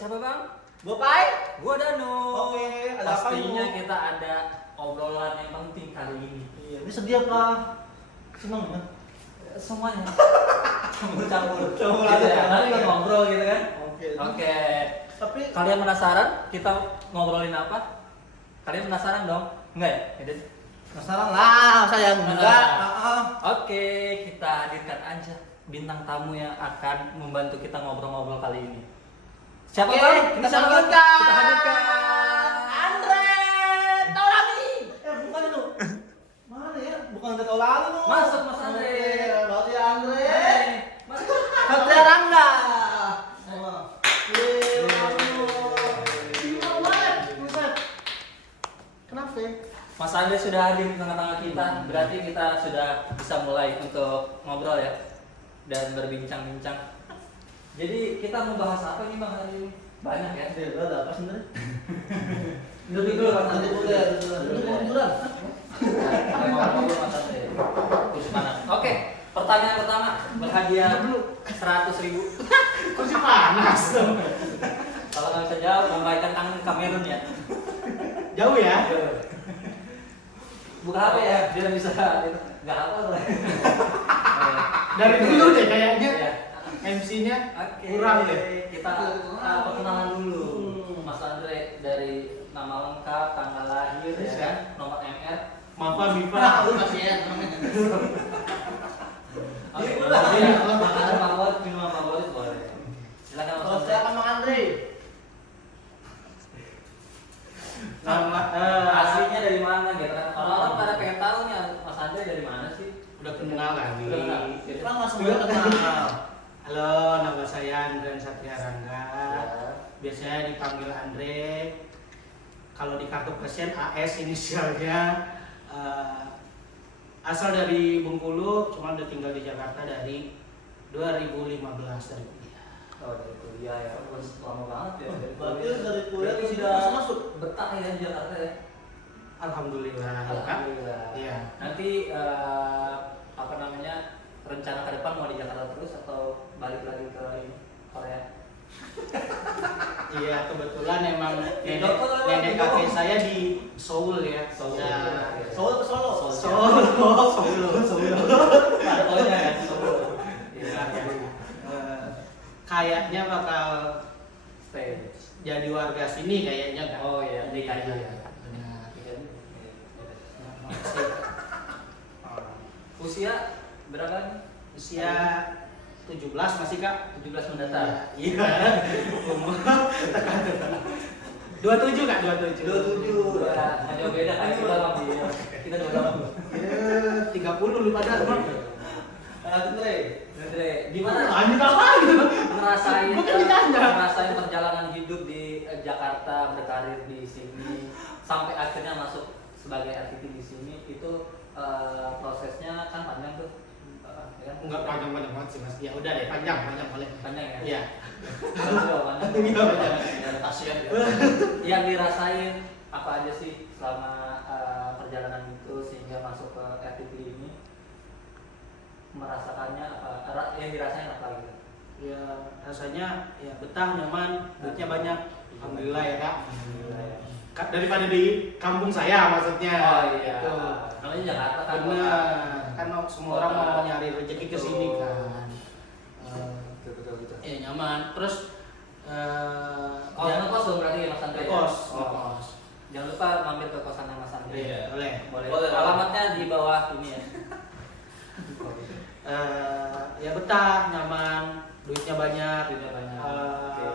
siapa bang? Gua Pai. Gua Danu. Oke, ada apa Pastinya ini? kita ada obrolan yang penting kali ini. Iya, ini sedih apa? Senang ya? Semuanya campur-campur. Campur Gitu aja. ya. Nanti kita ngobrol gitu kan. Oke. Oke. Tapi Kalian penasaran kita ngobrolin apa? Kalian penasaran dong? Enggak ya? Eden? penasaran lah, saya enggak. Oke, kita hadirkan aja bintang tamu yang akan membantu kita ngobrol-ngobrol kali ini. Siapa Oke, bang? kita siapa? hadirkan. Kita hadirkan. Andre Taulani. Bukan itu. Mana ya? Bukan Andre Taulani lu. Masuk, Mas Andre. Berarti Andre. Hai, Mas. Satria Rangga. Kenapa? Mas Andre sudah hadir di tengah-tengah kita, berarti kita sudah bisa mulai untuk ngobrol ya dan berbincang-bincang. Jadi kita mau bahas apa nih bang hari ini? Banyak ya. Ada apa sebenarnya? Duduk dulu Mas Andre. Oke, pertanyaan pertama berhadiah 100.000. Kursi panas. Kalau nggak bisa jawab, lambaikan tangan Kamerun ya. Jauh ya? Buka HP ya, dia bisa nggak apa lah. Dari dulu deh kayaknya. Ya. MC-nya Oke, kurang deh. kita perkenalan dulu. Mas Andre dari nama lengkap, tanggal lahir, ya kan? Nomor MR. Maaf Bipa. Lu pasien. Oke, makanan favorit, minuman favorit boleh. Silakan Mas Kalau Andre. saya sama Andre. Nama Aslinya dari mana gitu kan? Orang-orang pada pengen tahu nih Mas Andre dari mana sih? udah kenal lagi. Udah kenal. Kan langsung udah kenal. Halo, nama saya Andre Satria Rangga. Biasanya dipanggil Andre. Kalau di kartu pasien AS inisialnya. Asal dari Bengkulu, cuma udah tinggal di Jakarta dari 2015 dari kuliah. Oh, dari kuliah ya. Lama banget ya. Berarti dari kuliah Berarti sudah masuk? betah ya di Jakarta ya. Alhamdulillah. Alhamdulillah. Iya. Nanti apa namanya rencana ke depan mau di Jakarta terus atau balik lagi ke ini, Korea? Iya, kebetulan emang Di nenek Dokter lewat, nenek di kakek Dokter. saya di Seoul ya. Seoul. Ya. Iya. Seoul ke Solo. Seoul. Solo. Ada tolnya ya, Solo. Iya. Kayaknya bakal Stay. jadi warga sini kayaknya kan. Oh iya, di Iya, Kaji. benar. Usia berapa nih? Usia 17 masih Kak? 17 mendatang. Iya. Umur 27 Kak, 27. 27. Ya, nggak jauh beda kan kita sama dia. Kita 28. Ya, 30 lu pada. Andre, gimana? Lanjut apa gitu? Ngerasain Bukan ditanya. ngerasain perjalanan hidup di Jakarta, berkarir di sini sampai akhirnya masuk sebagai RTP di sini itu prosesnya kan panjang tuh. Ya kan? Enggak panjang-panjang banget sih Mas. Ya udah deh, panjang boleh. Panjang ya? Iya. Panjang. Iya, panjang. Pasien. Yang dirasain apa aja sih selama perjalanan itu sehingga masuk ke RTP ini? Merasakannya apa? Yang dirasain apa gitu? Ya rasanya ya betah, nyaman, duitnya banyak. Alhamdulillah ya Kak. Alhamdulillah ya. Daripada di kampung saya maksudnya. Oh iya. Gitu. Namanya Jakarta kan. Benar. Kan semua orang mau nyari rezeki ke sini kan. Betul. Ya nyaman. Terus Oh, ngekos dong berarti ya Mas Andre? ya? Ngekos, Oh. ngekos. Jangan lupa mampir ke kosannya Mas Andre. Iya. boleh. Boleh. Alamatnya di bawah ini ya. Ya betah, nyaman, duitnya banyak. Duitnya banyak. Eh, Oke.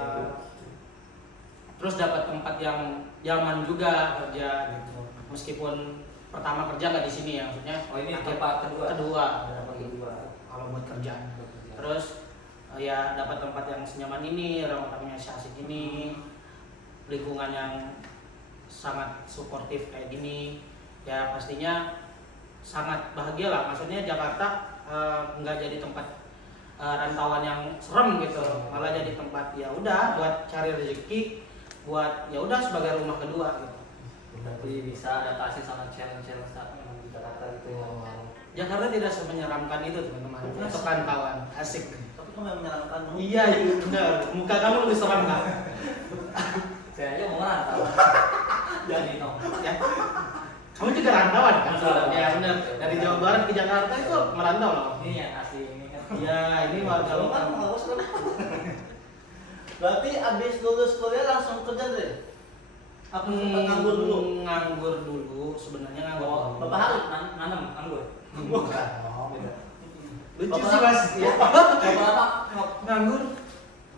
Terus dapat tempat yang nyaman juga kerja gitu. Meskipun pertama kerja nggak di sini ya, maksudnya. Oh ini akhir- tempat kedua. Kedua. Kedua. Kalau buat kerjaan. Terus ya dapat tempat yang senyaman ini, orang-orangnya asik ini, lingkungan yang sangat suportif kayak gini. Ya pastinya sangat bahagia lah. Maksudnya Jakarta nggak jadi tempat rantauan yang serem gitu, malah jadi tempat ya udah buat cari rezeki, buat ya udah sebagai rumah kedua gitu. Berarti bisa adaptasi sama challenge-challenge memang di Jakarta gitu ya. Jakarta tidak semenyeramkan itu teman-teman. Untuk rantauan asik. Tapi kamu yang menyeramkan. Iya, benar. Muka kamu lebih seram kan? Saya aja mau ngerantau. Jadi no. Ya. Kamu juga rantauan kan? Rantauan. Ya benar. Dari Jawa Barat ke Jakarta itu merantau loh. Ini yang asli ini kan. Ya, ini warga Kalau kan lokal. harus kan. Berarti abis lulus kuliah langsung kerja deh. Apa sempat nganggur dulu? Nganggur dulu, sebenarnya nganggur. Oh, dulu. Bapak Harus nanam anggur. Bukan. Beda. Lucu Bapak- sih mas. Ya. Bapak Nganggur.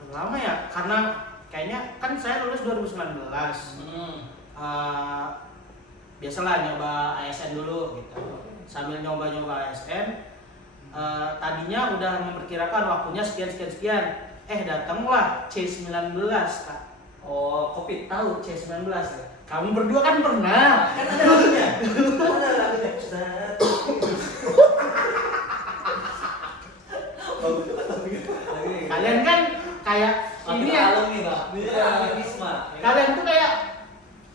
Lama ya, karena kayaknya kan saya lulus 2019. Biasalah nyoba ASN dulu gitu. Sambil nyoba ASN, tadinya udah memperkirakan waktunya sekian. Datanglah C19 Kak. Oh, kopi. Tahu C19 ya? Kamu berdua kan pernah. Kan ada lagunya. Ada lagunya. Set. Kalian kan kayak ini ya. alumni, Pak. Iya. Wisma. Kalian tuh kayak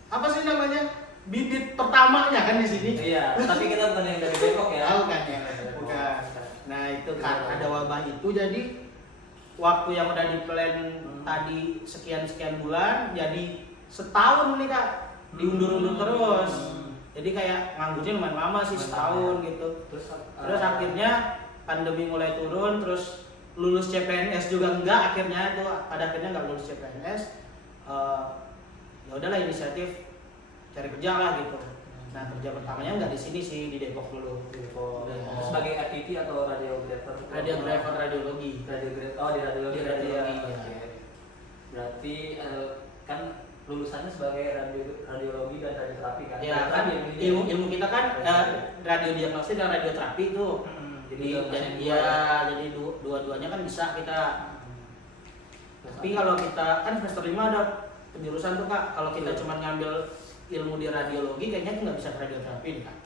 apa sih namanya? Bibit pertamanya kan di sini. Iya, tapi kita bukan yang dari Depok ya. Tahu kan ya? Bukan. Nah, itu kan ada wabah itu jadi waktu yang udah di plan tadi sekian bulan jadi setahun nih Kak. Diundur-undur terus. Jadi kayak nganggurnya lumayan lama sih, setahun gitu. Terus akhirnya pandemi mulai turun, terus lulus CPNS juga enggak, akhirnya itu pada akhirnya nggak lulus CPNS. Ya udahlah inisiatif cari kerja lah gitu. Nah kerja pertamanya nggak di sini sih, di Depok dulu. Oh, Iya. sebagai RTT atau radiografer? Radiografer radiologi. Oh, di radiologi Di berarti ya. radiologi, ya. Oke. Berarti kan lulusannya sebagai radiologi dan radioterapi kan? Ya kan ilmu kita kan radiodiagnostik dan radioterapi itu. Jadi Jadi dua-duanya kan bisa kita. Tapi kalau kita kan semester 5 ada penjurusan tuh Kak. Kalau kita cuma ngambil ilmu di radiologi kayaknya tuh nggak bisa radioterapi nih Kak.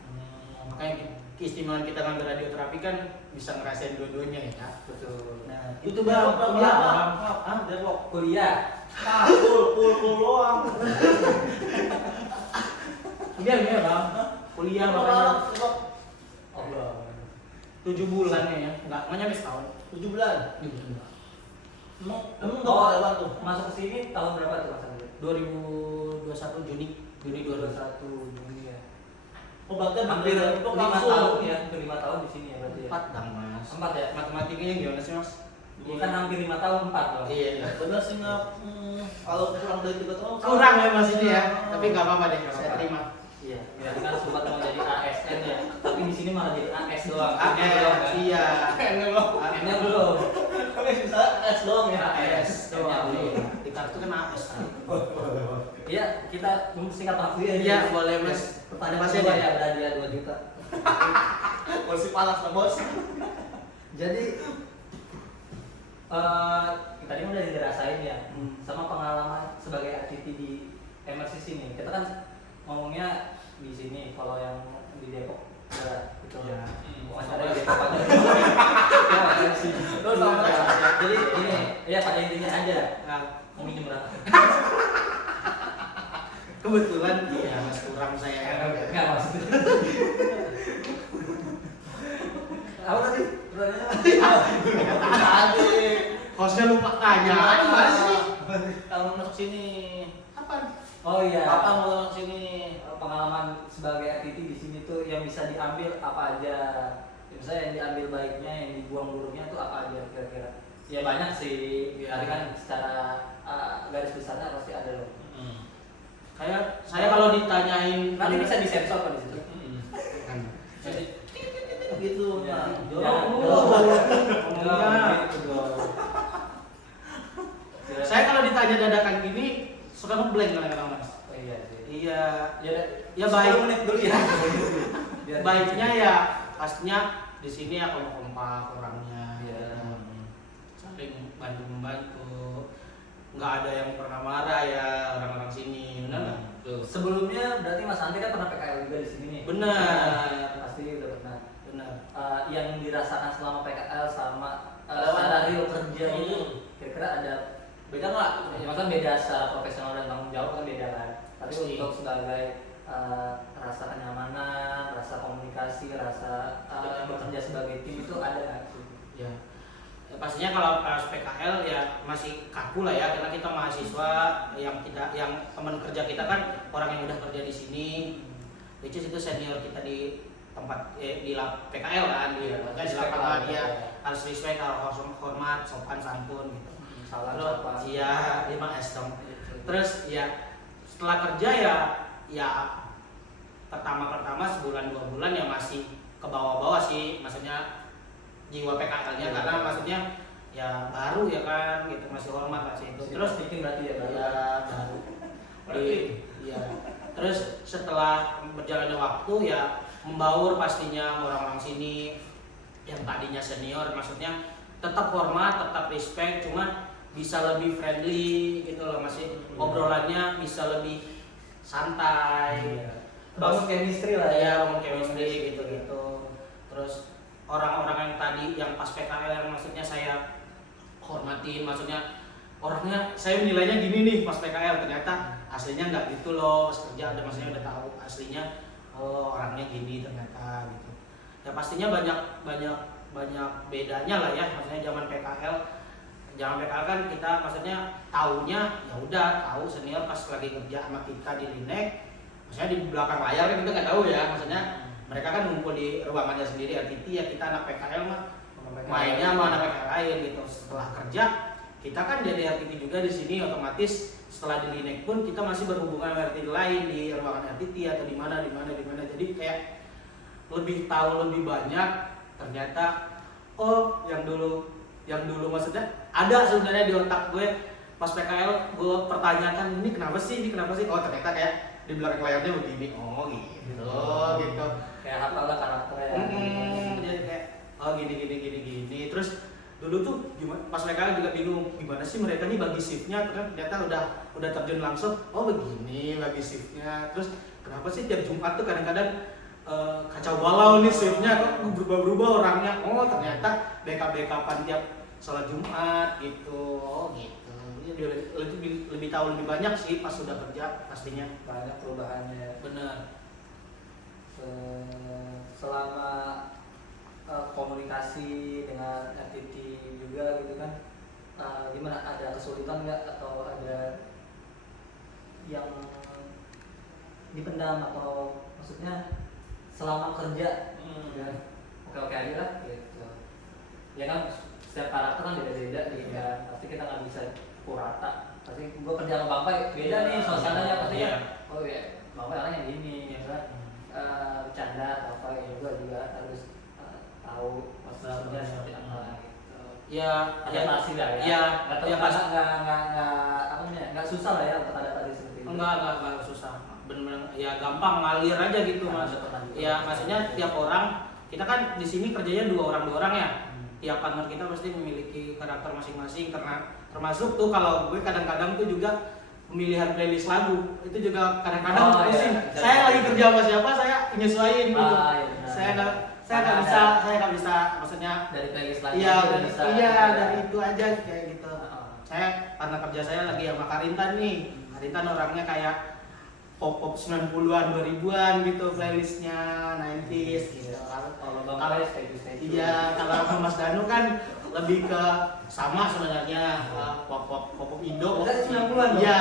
Makanya keistimewaan kita ngambil radioterapi kan bisa ngerasain dua-duanya ya Kak. betul. Nah, Itu Bang, kuliah Bang. Bang. Ah, Depok. Kuliah. Full doang. Kuliah Bang. Kuliah makanya Depok. Allah. 7 bulan ya, nggak nyampe setahun. 7 bulan. Emang udah Oh, lewat tuh. masuk ke sini tahun berapa tuh Mas Andri? 2021 Juni 2021 Juni ya. Oh, berarti Hampir Depok 5 langsung. tahun ya, hampir 5 tahun di sini ya berarti ya. 4 dong Mas. 4 ya? Matematikanya gimana sih Mas? Iya kan hampir 5 tahun 4 loh. Iya. Bener sih nggak. Kalau kurang dari 3 tahun. Kurang ya Mas ini ya, tapi nggak apa-apa deh, saya terima. Iya, ya kan sempat mau jadi ASN ya, tapi di sini malah jadi AS doang. AS, iya. N-nya belum. Bisa S doang ya. AS doang. Di kartu kan AS. Iya, kita singkat waktu ya. Iya, boleh Mas. Pertanyaan Masih kedua ada? ya, berhadiah 2 juta. Masih panas lah bos. Jadi tadi udah dirasain ya, sama pengalaman sebagai RTT di MRCC nih. Kita kan ngomongnya di sini, kalau yang di Depok ya itu Iya. wawancara di Depok aja. Ya, MRCC. Terus sama Jadi ini ya pada intinya aja. Nah, Mau minjem berapa? kebetulan iya Mas kurang saya. Enggak maksudnya. Apa tadi? Tadi. Hostnya lupa tanya. Gimana sih? Kalau masuk sini. Kapan? Oh iya. Kapan mau masuk sini? Pengalaman sebagai RTT di sini tuh yang bisa diambil apa aja? Misalnya yang diambil baiknya, yang dibuang buruknya tuh apa aja kira-kira? Ya banyak sih. Iya. Tapi kan secara garis besarnya pasti ada loh. Saya kalau ditanyain Nanti bisa disensor kan di situ. Jadi, Gitu. Ya. Nah, Ya. Enggak. Gitu dong. Saya kalau ditanya dadakan gini suka ngeblank kadang-kadang Mas. Oh iya sih. Iya. Ya, Ya, baik. 10 menit dulu ya. Biar Baiknya ya pastinya di sini ya kompak orangnya. Iya. Saling bantu membantu. Nggak ada yang pernah marah ya orang-orang sini, benar nggak? Tuh. Sebelumnya berarti Mas Andri kan pernah PKL juga di sini nih. Benar. Pasti udah pernah. Benar. Yang dirasakan selama PKL sama Lewat. skenario kerja itu kira-kira ada beda nggak? ya maksudnya beda secara profesional dan tanggung jawab kan beda kan. Tapi Pasti. untuk sebagai rasa kenyamanan, rasa komunikasi, rasa bekerja sebagai tim itu ada nggak sih? Ya. pastinya kalau pas PKL ya masih kaku lah ya, karena kita mahasiswa yang teman kerja kita kan orang yang udah kerja di sini, which is itu senior kita di tempat di PKL kan, di lapangan dia harus respect, harus hormat, sopan santun gitu. Salam Terus sapa. iya 5S dong. Terus ya setelah kerja ya pertama sebulan 2 bulan ya masih ke bawah-bawah sih, maksudnya jiwa PKL-nya karena maksudnya ya baru ya kan gitu, masih hormat masih itu. Terus bikin berarti ya baru. ya baru. Iya. Terus setelah berjalannya waktu ya membaur pastinya orang-orang sini yang tadinya senior, maksudnya tetap hormat, tetap respect, cuman bisa lebih friendly gitu loh, masih obrolannya bisa lebih santai. Bangun chemistry lah ya, bangun chemistry gitu-gitu. Terus orang-orang yang tadi yang pas PKL yang maksudnya saya hormatin, maksudnya orangnya saya nilainya gini nih pas PKL, ternyata aslinya nggak gitu loh, pas kerja ada maksudnya udah tahu aslinya oh orangnya gini ternyata gitu. Ya pastinya banyak bedanya lah ya, maksudnya zaman PKL kan kita maksudnya taunya ya udah tahu senior pas lagi kerja sama kita di Linek, maksudnya di belakang layar kan kita nggak tahu ya, maksudnya mereka kan ngumpul di ruangannya sendiri RTT, ya kita anak PKL mah mainnya sama anak PKL lain gitu. Setelah kerja kita kan jadi RTT juga di sini, otomatis setelah di Linek pun kita masih berhubungan dengan RTT lain di ruangan RTT atau di mana, jadi kayak lebih tahu lebih banyak. Ternyata oh yang dulu maksudnya ada sebenarnya di otak gue pas PKL, gue pertanyakan ini kenapa sih, oh ternyata kayak di belakang layarnya begini, oh gitu kayak hafal lah karakternya. Jadi kayak oh gini. Terus dulu tuh gimana, pas PKL juga bingung gimana sih mereka nih bagi shiftnya, ternyata udah terjun langsung, oh begini bagi shiftnya. Terus kenapa sih tiap Jumat tuh kadang-kadang kacau balau nih shiftnya, kok berubah-berubah orangnya, oh ternyata backup-backupan tiap sholat Jumat gitu, oh gitu. Lebih tahu lebih banyak sih pas sudah kerja, pastinya Banyak perubahannya. bener. Selama komunikasi dengan RTT juga gitu kan, gimana, ada kesulitan nggak atau ada yang dipendam, atau maksudnya selama kerja ya oke aja lah gitu ya kan. Setiap karakter kan beda-beda gitu kan, pasti kita nggak bisa pukul rata. Pasti gue kerja sama Bangpai beda nih suasananya, pasti ya oh ya Bangpai orangnya gini ya kan, bercanda atau apa ya, gue juga harus tahu maksudnya seperti apa gitu. Ya Adaptasi lah ya. Ya, nggak susah lah ya untuk adaptasi seperti itu. Enggak susah. Benar-benar ya gampang, ngalir aja gitu Mas. Ya maksudnya tiap orang, kita kan di sini kerjanya dua orang ya. Tiap partner kita pasti memiliki karakter masing-masing, karena termasuk tuh kalau gue kadang-kadang tuh juga pemilihan playlist lagu itu juga kadang-kadang pusing. Iya. Saya lagi kerja sama siapa, saya penyesuaiin gitu. Iya, Saya nggak bisa maksudnya dari playlist lagi. dari itu aja kayak gitu. Saya partner kerja saya lagi sama Karintan nih. Karintan orangnya kayak pop 90-an 2000-an gitu playlistnya, 90s gitu. Kalau Bang Rais kayak gitu. Iya, kalau Mas Danu kan lebih ke sama sebenarnya pop Indo. Udah 90-an. Iya.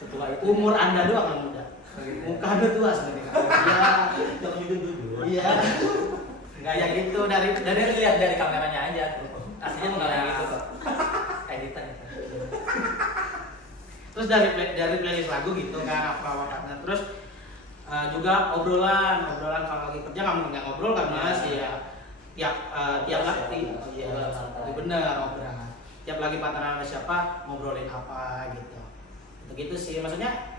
Setelah itu Umur Anda doang yang muda. Muka Anda tua sebenarnya. Iya. Jangan jujur. Iya. Enggak ya gitu dari lihat dari kameranya aja. Aslinya Oh, nggak iya. gitu kok. Editan itu. Terus dari playlist lagu gitu kan apa-apa. Terus juga obrolan kalau lagi kerja nggak ngobrol kan Mas ya tiap lagi bener obrolan tiap lagi partneran sama siapa ngobrolin apa gitu sih, maksudnya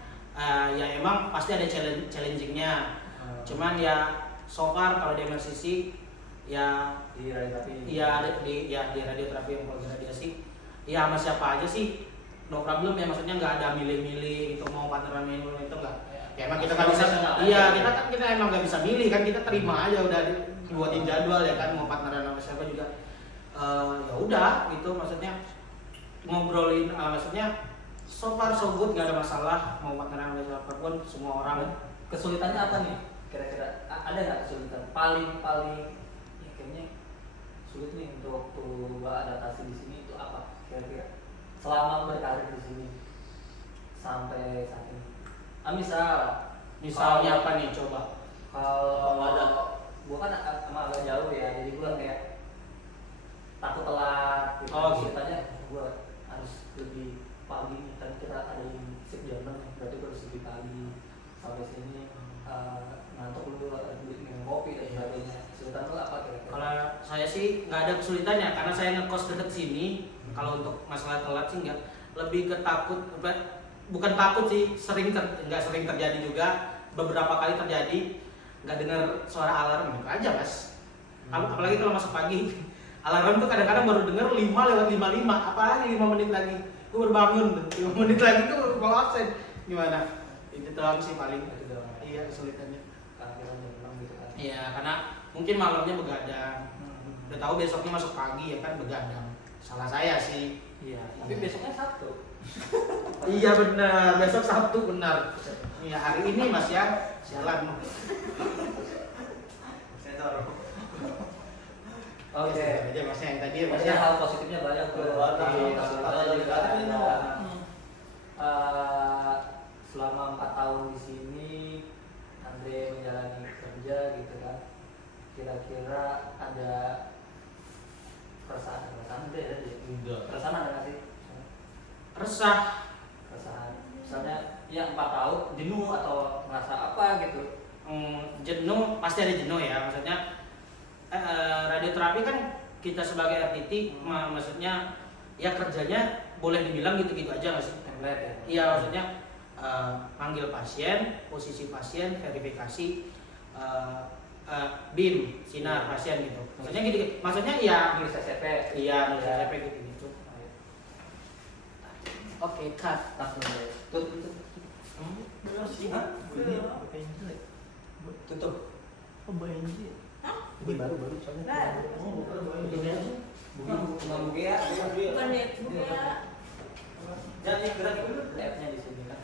ya emang pasti ada challengingnya, cuman ya so far kalau di MRCC ya Di radioterapi. di radioterapi yang kalau radiasi ya sama siapa aja sih no problem ya, maksudnya nggak ada milih-milih gitu mau partneran milih itu nggak. Ya emang kita nggak bisa, kita emang nggak bisa milih kan, kita terima aja udah dibuatin jadwal ya kan, mau partneran sama siapa juga ya udah gitu, maksudnya ngobrolin maksudnya so far so good, nggak ada masalah mau partneran sama siapapun, semua orang. Kesulitannya apa nih kira-kira, ada nggak kesulitan paling ya sulit nih untuk beradaptasi di sini itu apa kira-kira selama berkarir di sini sampai saat ini? Misalnya apa nih coba? Kalau ada, gue kan emang agak jauh ya, jadi gue kayak takut telat gitu. Oh, gitu. Ceritanya gue harus lebih pagi nih, kan kita ada yang shift jam 6 nih, berarti gue harus lebih pagi sampai sini. Ngantuk dulu, duit minum kopi dan sebagainya. Kesulitan tuh apa kira-kira? Kalau saya sih nggak ada kesulitannya karena saya ngekos deket sini. Kalau untuk masalah telat sih nggak, lebih ke takut, bukan takut sih, nggak sering terjadi juga, beberapa kali terjadi nggak dengar suara alarm gitu aja mas. Apalagi kalau masuk pagi, alarm tuh kadang-kadang baru dengar 5:55, apalagi 5 menit lagi, gue baru bangun, 5 menit lagi tuh mau absen, gimana? Itu doang sih paling. Itu doang. Iya kesulitannya. Karena kita jam 6 gitu kan. Iya karena mungkin malamnya begadang, udah tahu besoknya masuk pagi ya kan begadang. Salah saya sih. Iya, tapi besoknya Sabtu. Iya benar, besok Sabtu benar. Iya hari ini mas ya, sialan. Sensor. Oke. Aja masnya yang tadi mas Maksudnya ya. hal positifnya banyak tuh. Kesulitannya juga ada. Selama 4 tahun di sini, Andre menjalani kerja gitu kan. Kira-kira ada perasaan Andre ya? Perasaan ada nggak sih? Resah. Keresahan. Misalnya ya 4 tahun jenuh atau merasa apa gitu. Jenuh pasti ada jenuh ya, maksudnya radioterapi kan kita sebagai RTT maksudnya ya kerjanya boleh dibilang gitu-gitu aja nggak sih? Template ya. Iya maksudnya panggil pasien, posisi pasien, verifikasi, BIM, sinar pasien gitu. Maksudnya gitu, maksudnya ya Nulis SCP. iya nulis SCP gitu. Oke, cut. Langsung aja. Tutup. Hah? Tutup. Ini baru soalnya. Bukan Bugea. Bukan ya, Bugea. Jadi gerak dulu app-nya di sini kan.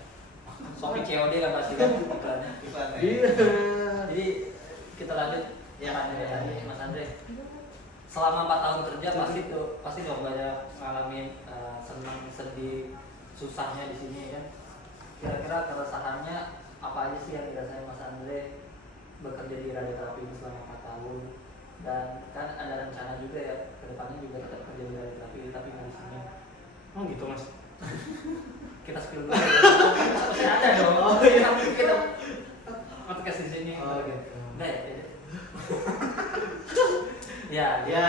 Shopee COD kan pasti kan iklannya. Iya. Jadi kita lanjut Ya. tadi Mas Andre. Selama 4 tahun kerja pasti dong banyak ngalamin senang, sedih, susahnya di sini kan. Kira-kira keresahannya apa aja sih yang dirasain Mas Andre bekerja di radioterapi ini selama 4 tahun? Dan kan ada rencana juga ya kedepannya juga tetap kerja di radioterapi tapi nggak di sini. Oh gitu mas. Kita spill dulu. Pasti ada dong. Oh iya. Kita podcast di sini. Oh gitu. Nah, ya. Ya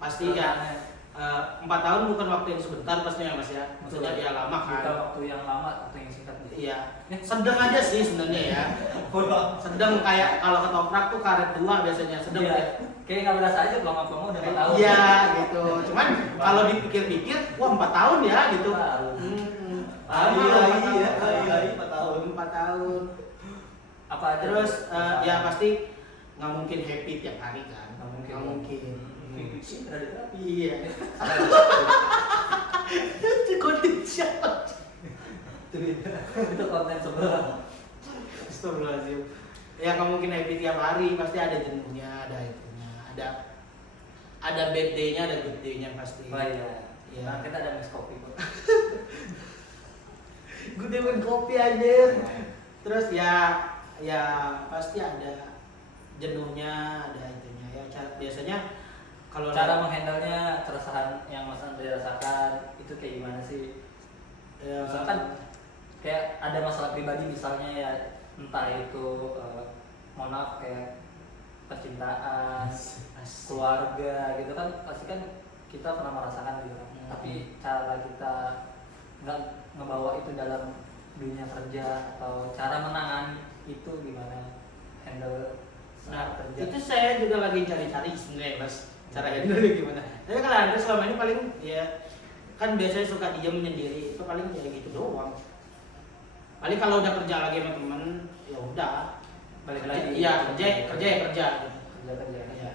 pasti ya. 4 tahun bukan waktu yang sebentar pastinya mas ya. Maksudnya ya lama kan. Kita waktu yang lama atau yang singkat nih. Iya. Sedang aja sih sebenarnya ya. Sedang kayak kalau ketoprak tuh karet 2 biasanya. Sedang Iya. Kayak nggak berasa aja pelama-pelama udah 4 tahun. Iya gitu. Cuman kalau dipikir-pikir, wah 4 tahun ya gitu. Hari-hari ya, hari-hari 4 tahun. 4 tahun. Apa aja? Terus ya pasti nggak mungkin happy tiap hari kan. Nggak mungkin. Nggak mungkin. Radioterapi. Iya. Konten siapa? Itu konten sebelah. Astagfirullahaladzim. Ya nggak mungkin happy tiap hari, pasti ada jenuhnya, ada itunya, ada bad day-nya, ada good day-nya pasti. Oh iya. Iya. Nah, kita ada mix kopi kok. Gue demen kopi aja. Terus ya pasti ada jenuhnya, ada itunya ya. Biasanya kalau Cara menghandle-nya keresahan yang Mas Andre rasakan itu kayak gimana sih? ya, Misalkan kayak ada masalah pribadi misalnya ya entah itu mohon maaf kayak percintaan, keluarga gitu kan pasti kan kita pernah merasakan gitu kan. Tapi cara kita nggak ngebawa itu dalam dunia kerja atau cara menangani itu gimana handle saat kerja? itu saya juga lagi cari-cari sebenarnya mas, cara handle gimana. Tapi kalau Anda selama ini paling ya kan biasanya suka diem menyendiri, itu paling ya gitu doang. Paling kalau udah kerja lagi sama temen, ya udah Balik lagi. Iya kerja ya kerja. Kerja. Iya.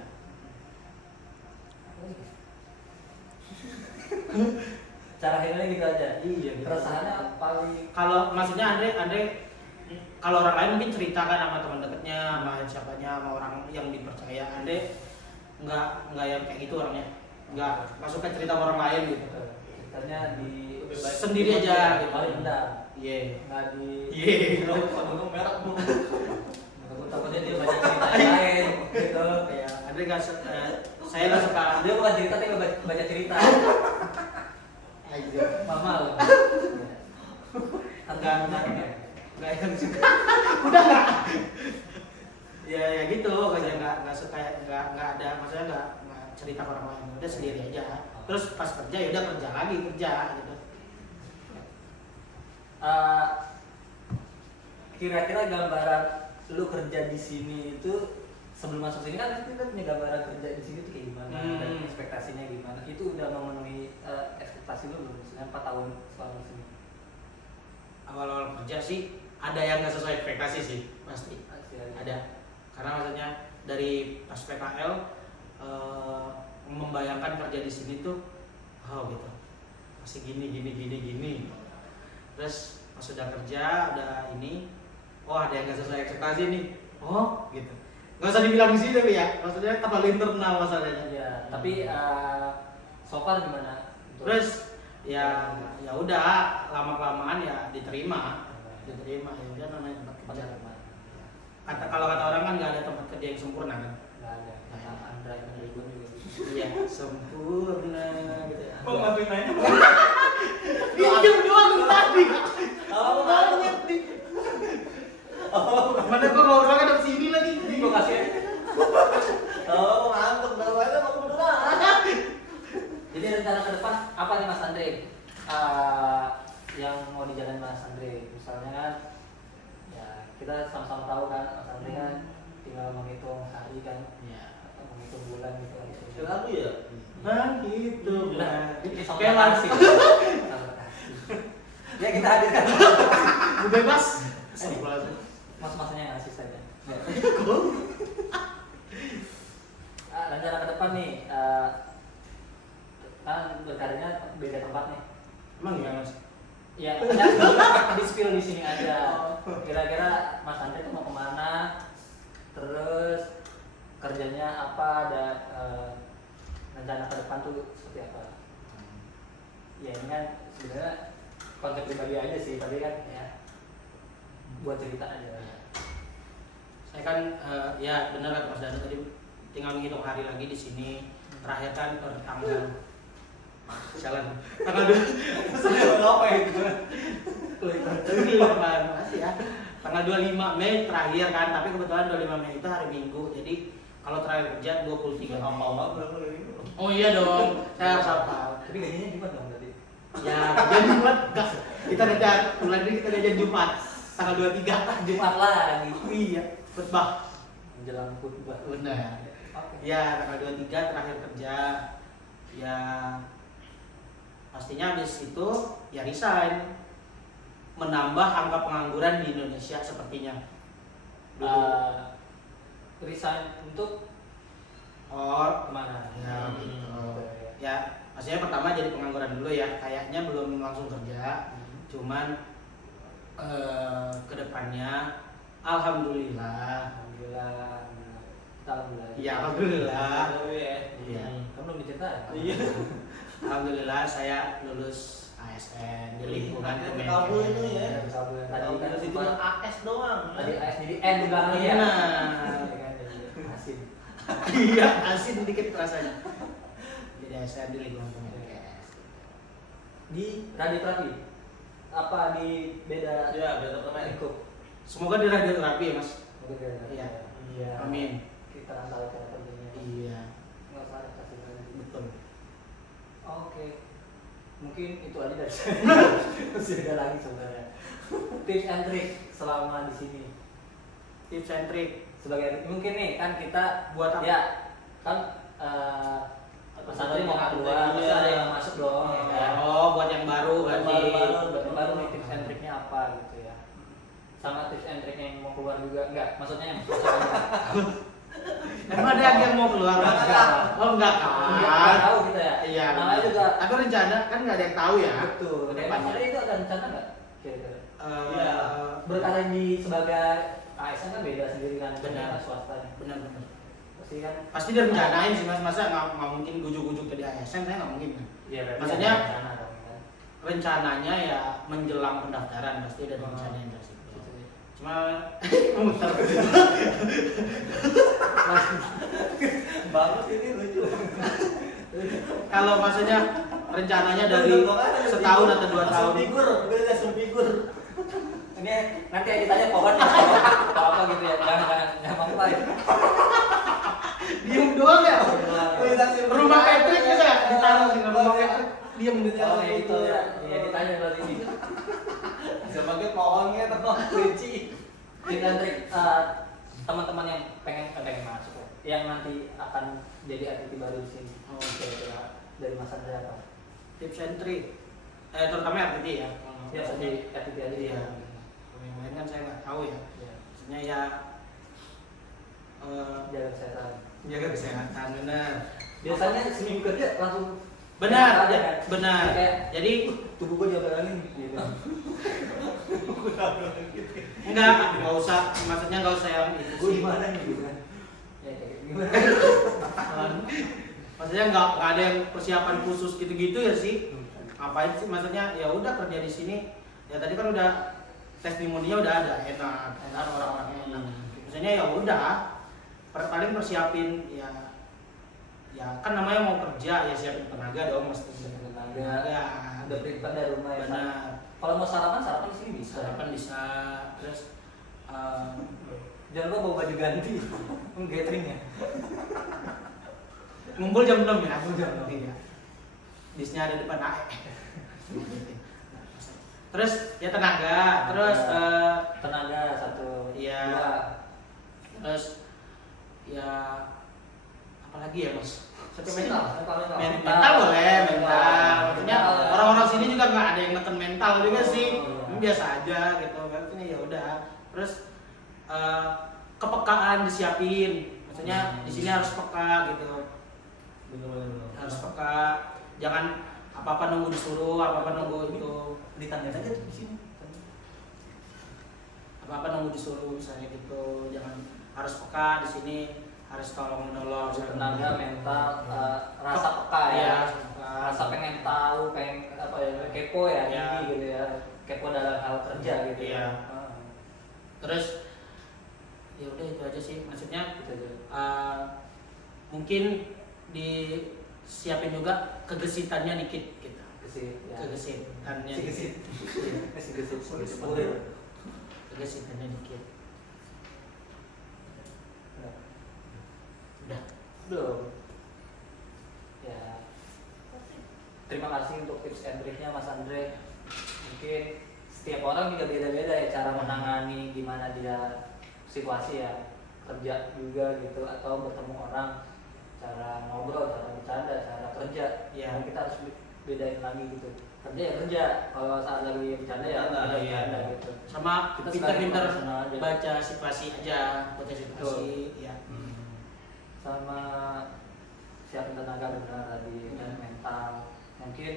Cara handle gitu aja. Iya. Gitu. Keresahannya paling Kalau maksudnya Andre kalau orang lain mungkin ceritakan sama teman dekatnya, sama siapanya, sama orang yang dipercaya. Andre nggak yang kayak gitu orangnya, nggak suka cerita orang lain gitu. Ceritanya di Sendiri aja gitu. paling rendah. Iya. Nggak di. Iya. Gunung merah bu. Takutnya dia banyak cerita yang lain gitu. Ya, Andre nggak saya nggak suka. Dia bukan cerita tapi baca cerita. Aja. Mama loh. Nggak yang suka. Udah nggak. Ya gitu, kayak nggak suka, nggak ada, maksudnya nggak cerita ke orang lain, udah sendiri aja. Terus pas kerja ya udah kerja lagi kerja gitu. Kira-kira gambaran lu kerja di sini itu sebelum masuk sini kan kita punya gambaran kerja di sini tuh kayak gimana dan ekspektasinya gimana, itu udah memenuhi ekspektasi lu belum? Misalnya 4 tahun selama sini. Awal-awal kerja sih ada yang nggak sesuai ekspektasi sih pasti ada, karena maksudnya dari pas PKL membayangkan kerja di sini tuh gitu masih gini. Terus pas sudah kerja udah ini, ada yang nggak sesuai ekspektasi nih, gitu. Nggak usah dibilang di sini tapi ya, maksudnya terlalu internal masalahnya. Ya, tapi so far gimana? Terus ya udah lama kelamaan ya diterima ya udah namanya tempat kerja. Kalau kata orang kan nggak ada tempat kerja yang sempurna kan. Nggak ada. Kata Andra yang juga. Iya sempurna gitu ya. Kok ngapain nanya? Pinjam doang lu tadi. Oh banget nih. Mana kok ngobrolnya dari sini lagi? Gue kasih. Oh mantep, namanya mau beneran. Jadi rencana ke depan apa nih Mas Andre? Yang mau dijalani Mas Andre, misalnya kan, ya kita sama-sama tahu kan Mas Andre kan tinggal menghitung hari kan, atau menghitung bulan gitu. Kenapa ya? Nah gitu. Nah, ini sama Kayak kasih. Ya kita hadirkan bebas. mas-masnya yang ngasih saja. Rencana ke depan nih, kan berkarirnya beda tempat nih. Emang gimana Mas? Ya, di spill di sini aja. Kira-kira Mas Andre tuh mau kemana? Terus kerjanya apa dan rencana ke depan tuh seperti apa? Ya ini kan sebenarnya konsep pribadi aja sih, tapi kan ya buat cerita aja. Saya kan ya benar kata Mas Danu tadi, tinggal menghitung hari lagi di sini. Terakhir kan per tanggal tanggal 2 masih ya. Tanggal 25 Mei terakhir kan, tapi kebetulan 25 Mei itu hari Minggu. Jadi kalau terakhir kerja 23 Mei. Oh iya dong, saya harus hafal. Tapi gajinya Jumat dong berarti. Ya, kerja Jumat. Kita ada bulan ini kita ada Jumat. Tanggal 23 Jumat lagi. Iya, khutbah. Menjelang khutbah. Benar. Oke. Ya, tanggal 23 terakhir kerja. Ya pastinya habis itu ya resign. Menambah angka pengangguran di Indonesia sepertinya. Resign untuk kemana? Ya gitu. Ya, maksudnya pertama jadi pengangguran dulu ya. Kayaknya belum langsung kerja. Cuman kedepannya alhamdulillah. Ya alhamdulillah. Iya. Kamu belum diceritain? Iya. Alhamdulillah saya lulus ASN di lingkungan Kabur ini ya. Tadi kan Di situ sempat AS doang. tadi AS jadi N di belakangnya ya. Nah. Iya kan, jadi asin. Iya, asin dikit rasanya. Jadi ASN di lingkungan Kemenkes. Di radioterapi apa di beda Iya, beda teman. lingkup? Semoga di radioterapi ya Mas. Beda. Iya. Iya. Amin. Kita kan tahu cara kerjanya. Iya. Nggak usah ada kasih lagi. Betul. Oke. Mungkin itu aja dari saya. Masih ada lagi sebenarnya. Tips and trick selama di sini. Tips and trick. Sebagai mungkin nih kan kita Buat apa? ya kan Mas Andri mau keluar, pasti ada yang masuk dong ya kan. Oh, buat yang baru berarti. Baru nih tips and tricknya apa gitu ya. Sama tips and tricknya yang mau keluar juga enggak? Maksudnya yang masuk aja. Emang ada yang mau keluar? Oh enggak kan? Enggak tahu kita ya. Iya. Namanya juga Tapi rencana kan nggak ada yang tahu ya. betul. Dan Mas Depannya. Andri itu ada rencana nggak? Kira-kira. Iya. Berkarir di sebagai ASN kan beda sendiri kan. Benar. Swasta nih. Benar. pasti kan. Pasti direncanain sih mas, masa nggak mungkin gujuk-gujuk jadi ASN, saya nggak mungkin. Iya, berarti Maksudnya ada rencana dong, kan? Rencananya ya menjelang pendaftaran pasti ada rencanain dari situ. Gitu ya. Cuma muter. Bagus ini lucu. Kalau maksudnya rencananya dari setahun atau 2 tahun. Figur, gue langsung figur. Ini nanti editanya pohon ya, apa gitu ya, jangan mulai. Diem doang ya. Langsung Rumah Patrick bisa ditaruh di rumah Patrick. Diem gitu. Oh ya itu ya, editanya berarti ini. Sebagai pohonnya atau kunci. Jadi Trik, teman-teman yang pengen masuk ya, yang nanti akan jadi ATT baru di sini. Oh, kira-kira dari Mas Andre apa? Tips and trick. Terutama RTT ya. Ya, di ATT aja Iya. ya. Yang lain kan saya nggak tahu ya. Ya. Maksudnya ya Jaga kesehatan. jaga kesehatan benar. Biasanya seminggu kerja langsung Benar, aja kan? benar. Kayak, Jadi tubuh gua diapain gitu. nggak usah, maksudnya nggak usah yang itu Gua sih. gimana nih gitu kan? Ya kayak gimana? Maksudnya nggak ada yang persiapan khusus gitu-gitu ya sih. Ngapain sih? Maksudnya ya udah kerja di sini. Ya tadi kan udah testimoninya udah ada, enak orang-orangnya enak. Maksudnya ya udah, paling persiapin ya kan namanya mau kerja ya siapin tenaga dong mesti. Tenaga. Udah prepare dari rumah ya. Benar. Kalau mau sarapan di sini bisa. Sarapan bisa, terus Jangan lupa bawa baju ganti. Gathering ya. ngumpul jam 6 ya. Ngumpul jam 6. Iya. Bisnya ada depan AE. Terus ya tenaga, terus Tenaga satu. Iya. Dua. terus ya apalagi ya mas? Satu mental. Mental boleh, mental. Maksudnya orang-orang sini juga nggak ada yang neken mental juga sih. Oh. Biasa aja gitu. Maksudnya ya udah. Terus kepekaan disiapin. Maksudnya di sini harus peka gitu. Harus peka. Jangan apa-apa nunggu disuruh, apa-apa nunggu itu. Ditanya aja di sini. Apa-apa nunggu disuruh misalnya gitu. Jangan harus peka di sini. Harus tolong menolong. Tenaga, mental, rasa peka ya. Iya, Rasa pengen tahu, pengen apa ya, kepo ya, Iya. tinggi gitu ya. Kepo dalam hal kerja gitu Iya. ya. Terus ya udah itu aja sih. Maksudnya Gitu aja. mungkin disiapin juga kegesitannya dikit gitu. Kesit ya. Kegesitannya Si gesit. dikit. Si gesit. Kegesitannya dikit. Udah. Belum. Ya. Terima kasih untuk tips and triknya Mas Andre. Mungkin setiap orang juga beda-beda ya cara menangani gimana dia situasi ya, kerja juga gitu atau bertemu orang, cara ngobrol, cara bercanda, cara kerja. Iya. Kita harus bedain lagi gitu. Kerja ya kerja, kalau saat lagi bercanda ya Bercanda, kita iya. bercanda gitu. Sama Kita pinter-pinter sekarang profesional aja. baca situasi aja, baca situasi ya. Sama siapin tenaga benar tadi dan mental. Mungkin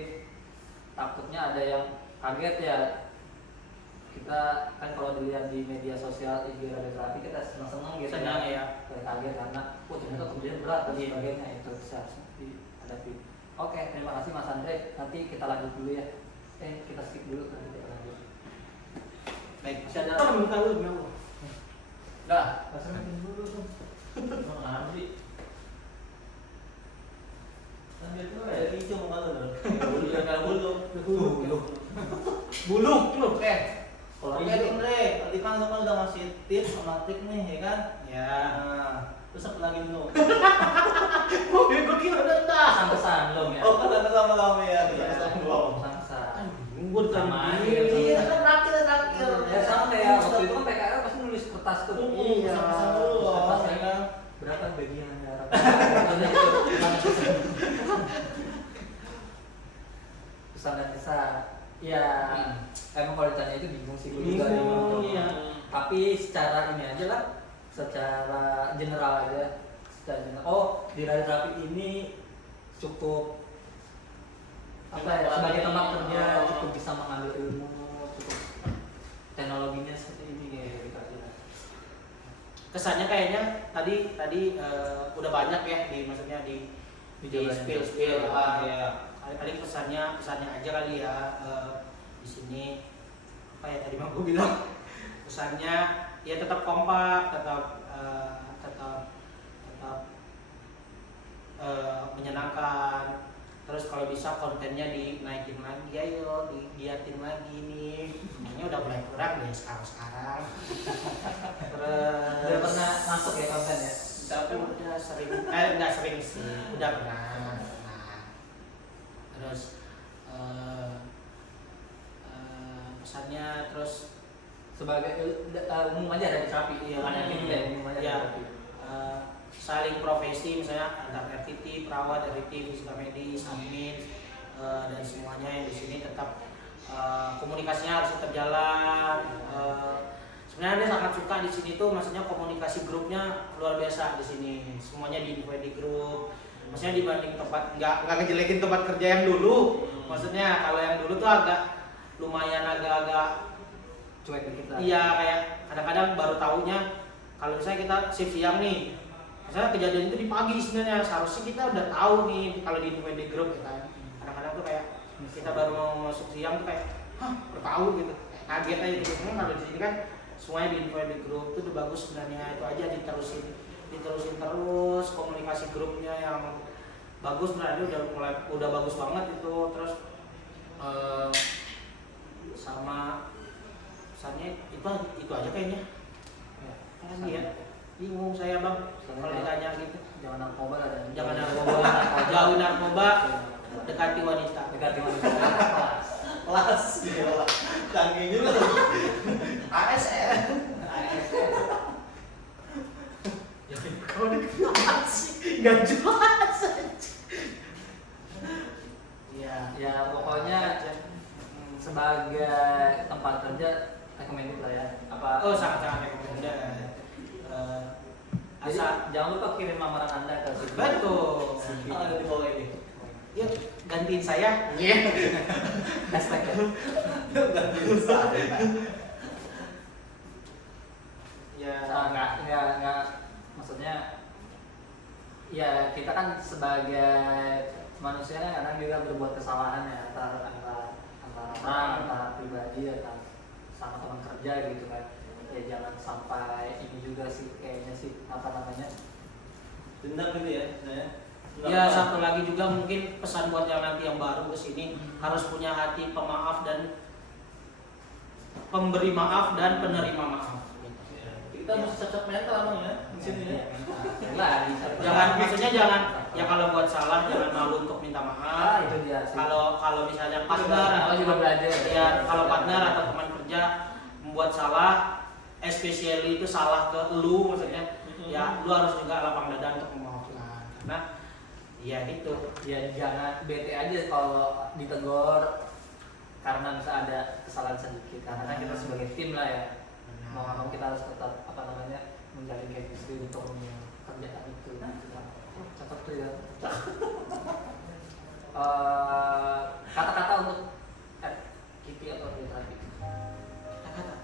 takutnya ada yang kaget ya, kita kan kalau dilihat di media sosial IG radiografi kita senang-senang gitu Senang ya. Kayak kaget karena ternyata kerjanya berat dan sebagainya, itu harus dihadapi. Oke, terima kasih Mas Andre, nanti kita lanjut dulu ya. Kita skip dulu, nanti kita lanjut. Baik. Masih ada Apa minta lu kenapa? Dah. Rasanya dulu tuh. Mana sih? Sambil tuh ada hijau muka lu dong. Bulu ada bulu. Bulu tuh. Kalau Oke, ini Indre, tadi kan lu kan udah ngasih tips sama trik nih, ya kan? Ya. Nah, terus apa lagi dulu? Gue kira udah entah. pesan-pesan belum ya? Oh, kan ada sama kamu ya, Iya, pesan belum. pesan-pesan. Gue Sama aja. Iya, kan terakhir. Ya sama kayak waktu itu kan PKL pasti nulis kertas tuh. Iya, pesan dulu loh, Kertas ya kan? berapa bagian darah? Pesan dan kesan. Ya, emang kalau ditanya itu bingung sih, gue juga Bingung, bingung. iya. Tapi secara ini aja lah, secara general aja. Secara general. Oh, di radioterapi ini cukup apa ya, sebagai tempat kerja cukup bisa mengambil ilmu, cukup teknologinya seperti ini ya kira-kira. kesannya kayaknya tadi udah banyak ya maksudnya di spill kali kesannya aja kali ya di sini apa ya tadi mau gue bilang kesannya ya tetap kompak, tetap menyenangkan. Terus kalau bisa kontennya dinaikin lagi, ayo digiatin lagi nih. Ini udah mulai kurang deh sekarang. Terus Udah pernah masuk ya konten ya? tapi udah sering, nggak sering sih, udah pernah. Terus pesannya terus Sebagai umum aja ada di Shopee, Iya, bukan yang ini deh, umum aja iya. di Shopee. Saling profesi misalnya antar RTT, perawat, RTT, fisika medis, admin dan semuanya yang di sini tetap komunikasinya harus tetap jalan. Sebenarnya dia sangat suka di sini tuh, maksudnya komunikasi grupnya luar biasa di sini. Semuanya di grup. Maksudnya dibanding tempat nggak ngejelekin tempat kerja yang dulu. Maksudnya kalau yang dulu tuh lumayan agak Cuek dikit lah. iya, kayak kadang-kadang baru taunya kalau misalnya kita shift siang nih, misalnya kejadian itu di pagi sebenarnya seharusnya kita udah tahu nih kalau di group ya kan. Kadang-kadang tuh kayak kita baru mau masuk siang tuh kayak hah udah tahu gitu, kaget aja gitu. Kalau di sini kan semuanya di grup itu udah bagus sebenarnya, itu aja diterusin terus komunikasi grupnya yang bagus sebenarnya udah bagus banget itu. Terus sama pesannya itu aja kayaknya. Lagi ya, bingung saya bang kalau ditanya gitu. Jangan narkoba lah dan Jangan narkoba, jauhi narkoba, dekati wanita. Kelas gila. Canggih juga. ASN. Kalau apa sih? Gak jelas. ya pokoknya sebagai tempat kerja recommended lah ya. Sangat rekomendasi. Jadi jangan lupa kirim lamaran Anda ke sini. Betul. Ada di bawah ini. Yuk gantiin saya. Iya. Hashtag ya. Ganti saya. Ya. Nggak maksudnya ya kita kan sebagai manusia kan kadang juga berbuat kesalahan ya antara orang, antara pribadi, antara sama teman kerja gitu kan. Ya jangan sampai ini juga sih kayaknya sih apa namanya Dendam gitu ya, saya. Ya satu lagi juga mungkin pesan buat yang nanti yang baru kesini harus punya hati pemaaf dan pemberi maaf dan penerima maaf. Kita mesti cocok mental abang ya di sini ya. Maksudnya jangan ya kalau buat salah jangan malu untuk minta maaf. itu dia sih. Kalau misalnya partner Aku juga belajar. ya kalau partner atau teman kerja membuat salah, especially itu salah ke lu maksudnya, ya lu harus juga lapang dada untuk memaafkan. Karena ya gitu. Ya jangan bete aja kalau ditegur karena misalnya ada kesalahan sedikit, karena kan kita sebagai tim lah ya, mau nggak mau kita harus tetap apa namanya menjalin chemistry untuk kerjaan itu. Catat tuh ya. Kata-kata untuk Kiki atau terapi. Kata-kata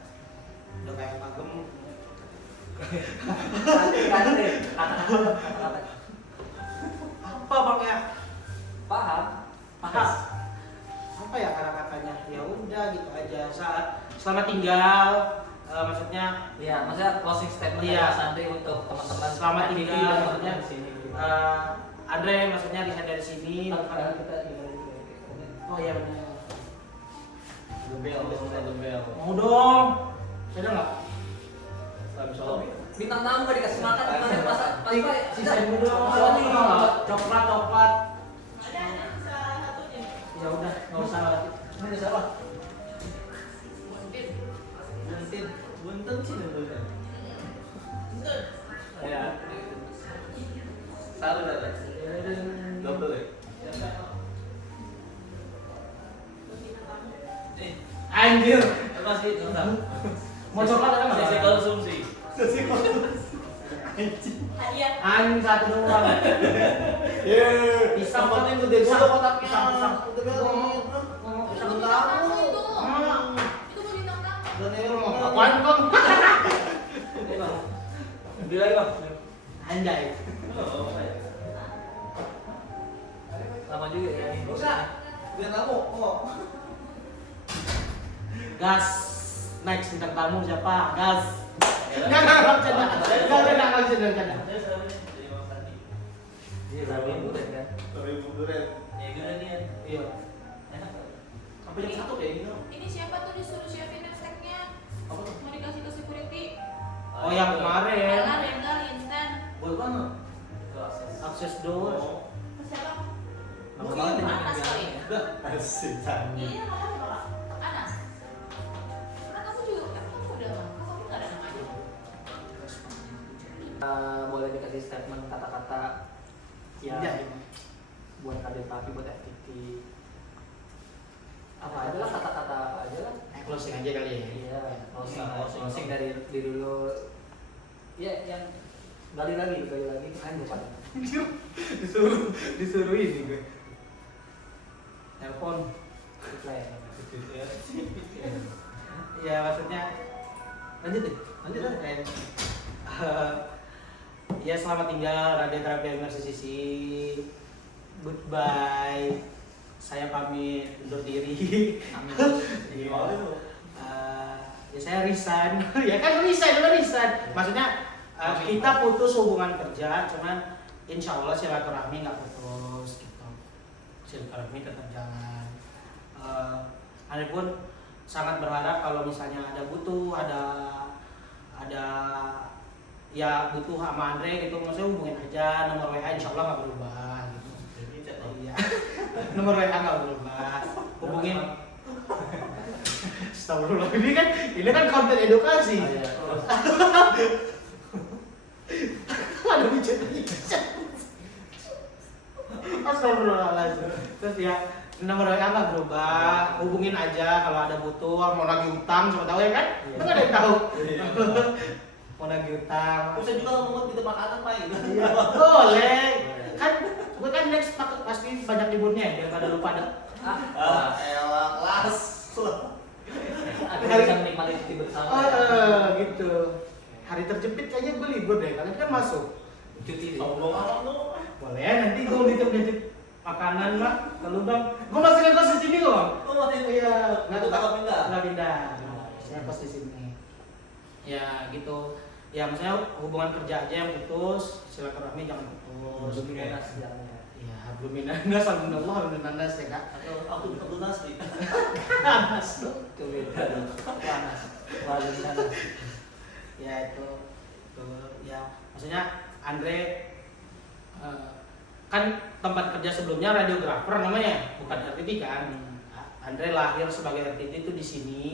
udah kayak pagem. Kata-kata. Apa bang ya? Paham? Apa ya kata-katanya? Ya udah gitu aja. Selamat tinggal. Maksudnya Iya, maksudnya closing statement Iya. Mas Andre untuk teman-teman Selamat Kiki tinggal, dan maksudnya, teman-teman di sini. Andre maksudnya resign dari sini. Kadang kita tinggal di sini. Oh iya benar. Gebel. Mau dong. Ada nggak? Bintang tamu nggak dikasih makan kemarin masa Sisain dulu dong. Ada nih. Coklat. Ada salah satunya. Ya udah, nggak usah lah. Ini ada siapa? Mungkin. Bunten sih bunten. Betul. Ya. Saru ada. Double ya. Anjir. Masih tetap. Mau coklat ada nggak? Sesi konsumsi. Hadiah. Anjing satu doang. Pisang kan yang gede dulu kotaknya. Pisang. Udah biarin. Bintang tamu itu. Itu mau bintang tamu. Dan ini Apaan bang? Beli lagi bang. Anjay. Oh, apa ya? Lama juga ya. Enggak. Biar kamu kok. Gas. Next bintang tamu siapa? Gas. Ya. Enggak bercanda. Iya, tapi bukan kan. Seribu duret. Ya gimana nih? Iya. Enak. Sampai jam 1 kayak gini. Ini siapa tuh disuruh siapin hashtagnya? Apa tuh? Mau dikasih ke security. Oh yang kemarin. Alah, rental instan. Buat mana? Itu akses. Akses doors. Oh. Siapa? Lama Mungkin banget ini Anas yang kali. bilang. Enggak. Asik tanya. Iya, namanya siapa? Anas. Kan kamu juga, kamu udah lama. Kok kamu nggak ada namanya? Boleh dikasih statement kata-kata yang Iya. buat Radio Papi, buat FTT. Apa aja lah, kata-kata apa aja lah. Closing aja kali ya. Iya, Closing. closing dari dulu. Iya, yang gali lagi kan lupa. Disuruh ini gue. Telepon. Reply. Ya maksudnya lanjut deh. Lanjut lah kayak. Ya selamat tinggal Radio Terapi MRCCC. Goodbye. Saya pamit undur diri. Iya. Ya saya resign. Ya kan resign. Maksudnya kita putus hubungan kerja, cuman insya Allah silaturahmi nggak putus gitu. Silaturahmi tetap jalan. Anda pun sangat berharap kalau misalnya ada butuh, ada ya butuh sama Andre gitu, maksudnya hubungin aja, nomor WA insya Allah nggak berubah gitu. Iya. Nomor WA nggak berubah. Hubungin. Astagfirullah, ini kan konten edukasi. Oh, iya. Ada bicara. Astagfirullahaladzim. Terus ya nomor WA nggak berubah, hubungin aja kalau ada butuh, mau nagih utang, siapa tahu ya kan? Itu nggak ada yang tahu. Mau nagih utang. Bisa juga ngomong kita makanan Pak gitu. Iya, boleh. Kan gue kan next pasti banyak liburnya ya, biar pada lupa ada. Elah kelas. Akhirnya bisa menikmati cuti bersama. Gitu. Hari terjepit kayaknya gue libur deh, kalian kan masuk. Cuti. Sombong amat lu. Boleh, nanti gue nitip makanan lah, kalau bang, gue masih ngekos di sini kok. Lu masih Iya, nggak tuh kakak pindah. nggak pindah. Ngekos di sini. Ya gitu. Ya maksudnya hubungan kerja aja yang putus, silaturahmi jangan putus. Belum lunas jalannya. Iya, belum minus, alhamdulillah ya kak. Atau aku bisa lunas nih. Panas. Itu beda dong. Panas. Waduh, panas. Ya itu ya maksudnya Andre kan tempat kerja sebelumnya radiografer namanya, bukan RTT kan. Andre lahir sebagai RTT itu di sini.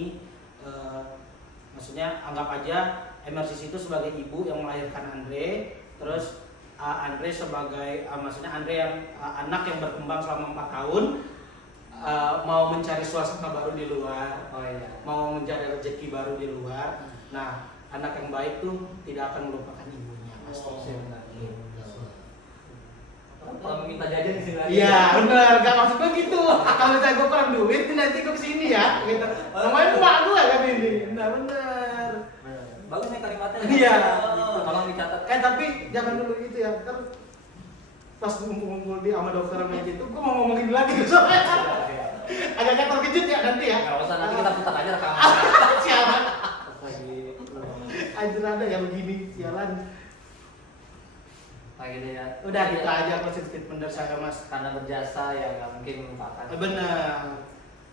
Maksudnya anggap aja MRCC itu sebagai ibu yang melahirkan Andre, terus Andre sebagai maksudnya Andre yang anak yang berkembang selama 4 tahun, mau mencari suasana baru di luar, Oh iya. mau mencari rezeki baru di luar. Nah, anak yang baik tuh tidak akan melupakan ibunya pasti. Oh, benar. Gitu. Kalau minta jajan di sini lagi. Iya, benar. Gak maksud gue gitu. Kalau misalnya gue kurang duit, nanti gue kesini ya. Gitu. Namanya emak gue kan ini. Nah, benar. Bagus nih kalimatnya. Iya. Tolong dicatat. Tapi jangan dulu gitu ya. Ntar pas ngumpul-ngumpul di sama dokter sama gitu, gue mau ngomongin lagi soalnya. Agak-agak terkejut ya nanti ya. Enggak usah, nanti kita putar aja rekaman. Sialan. Lagi Anjir ada yang begini, sialan. lagi deh ya. Udah gitu aja closing statement dari saya Mas. Karena berjasa ya nggak mungkin melupakan. Benar.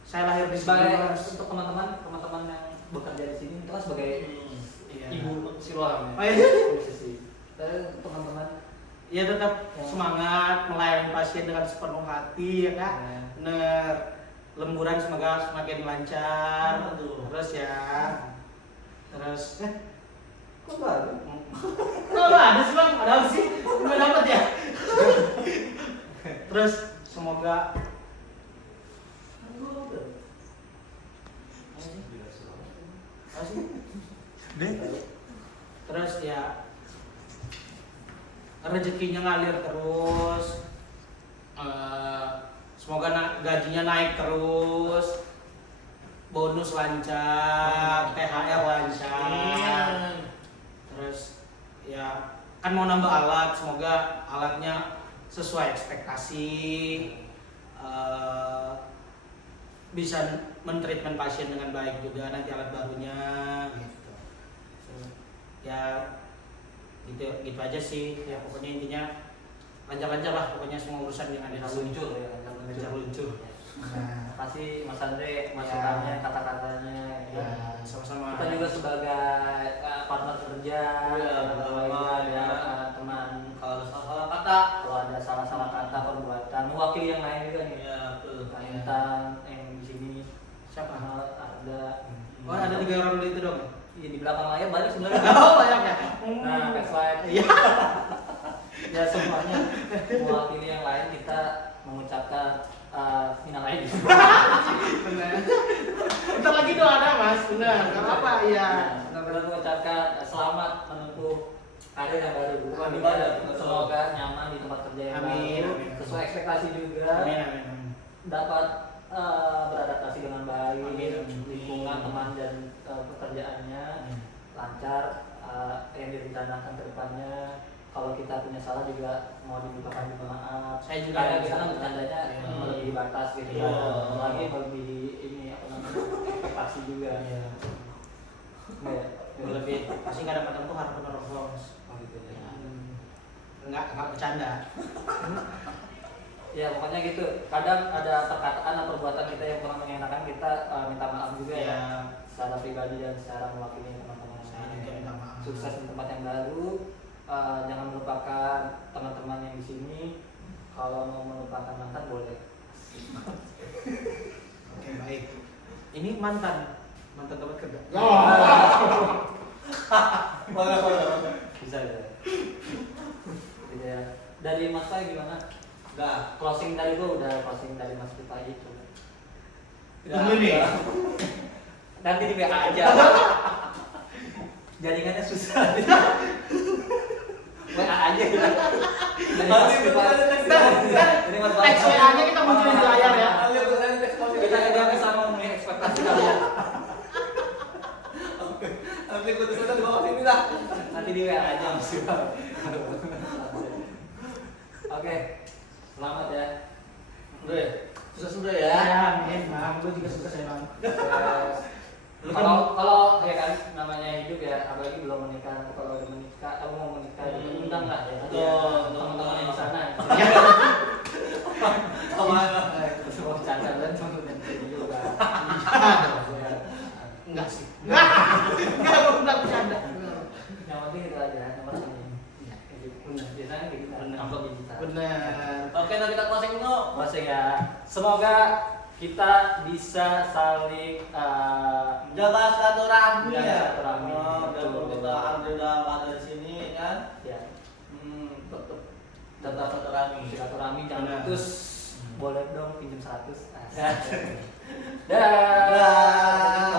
Saya lahir di sini Sebagai Mas. untuk teman-teman yang bekerja di sini itu kan sebagai Iya. ibu siloam. Oh, iya? Posisi. Tapi untuk teman-teman Ya tetap Ya. semangat melayani pasien dengan sepenuh hati ya kak. ya, Bener. Lemburan semoga semakin lancar. Aduh. Terus ya. Terus kok baru? Kok ada sih bang? Ada apa sih? Nggak dapet ya? Terus semoga apa sih? Terus ya rezekinya ngalir terus. Semoga gajinya naik terus. Bonus lancar, THR lancar. Terus ya kan mau nambah alat, semoga alatnya sesuai ekspektasi, bisa mentreatment pasien dengan baik juga nanti alat barunya gitu. Ya gitu aja sih, ya pokoknya intinya lancar-lancar lah pokoknya semua urusan yang ada di sini. Lancar luncur. Nah, kasih Mas Andre masukannya, kata-katanya. Ya, sama-sama. Kita juga sebagai partner kerja, ya, teman. Kalau salah kata, Kalau ada salah-salah kata, perbuatan, mewakili yang lain juga nih. ya betul. Kak Intan yang di sini, Siapa? ada. Oh, ada 3 orang itu dong. Iya, di belakang layar banyak sebenarnya. Oh, banyak ya. Nah, slide. Iya. Ya semuanya mewakili yang lain kita mengucapkan minal aidin. Benar. Bentar lagi doa ada Mas, benar. Enggak apa ya. Kita mengucapkan selamat menempuh karir yang baru. Bukan ibadah. Semoga nyaman di tempat kerja yang Amin, baru, amin. sesuai ekspektasi juga. Amin. Dapat beradaptasi dengan baik, Amin, amin. lingkungan teman dan pekerjaannya lancar, yang direncanakan ke depannya. Kalau kita punya salah juga mau dibukakan minta maaf. Saya juga Karena ada kita kan salah. bercandanya Iya. melebihi batas gitu Iya. ya. Lagi melebihi ini apa namanya ekspektasi juga. Iya. Iya. Lebih pasti kadang-kadang tuh harapan orang tua Mas. Oh gitu ya. Enggak bercanda. Ya pokoknya gitu. Kadang ada perkataan atau perbuatan kita yang kurang mengenakan, kita minta maaf juga ya. Iya. Secara pribadi dan secara mewakili teman-teman. Saya juga minta maaf. Sukses di tempat yang baru. Jangan melupakan teman-teman yang di sini. Kalau mau melupakan mantan boleh. Oke, baik. Ini mantan tempat kerja. Boleh. Bisa ya. Gitu ya. Dari Mas Pai gimana? Udah. Closing tadi gua udah closing dari Mas Pai itu. Tunggu nih. Nanti di WA aja. Jaringannya susah. WA aja. Dari Mas Pai. Dari Mas Pai. Teks WA-nya kita munculin di layar ya. Kita aja sama memenuhi ekspektasi kalian. Nanti gue tuh di bawah sini lah. Nanti di WA aja Mas Pai. Oke. Selamat ya. Udah ya? Sudah ya? Amin, Bang. Gue juga sukses ya, Bang. Kalau ya kan namanya hidup ya, apalagi belum menikah. Kalau udah menikah, kamu mau menikah, undang lah ya. Teman-teman yang di sana. Kemana? Semua bercanda dan teman-teman juga. Enggak sih. Enggak, gue enggak bercanda. Yang penting itu aja, nomor ini. Biasanya kayak gitu. Amplop digital. Benar. Oke, nanti kita closing dulu. Masih ya. Semoga kita bisa saling Jaga silaturahmi Jaga ya. silaturahmi. Dan kita Andre udah ada di sini kan. ya Tetap jaga silaturahmi. silaturahmi jangan Benar. putus. Boleh dong pinjam 100. Ya. Dah. Dah.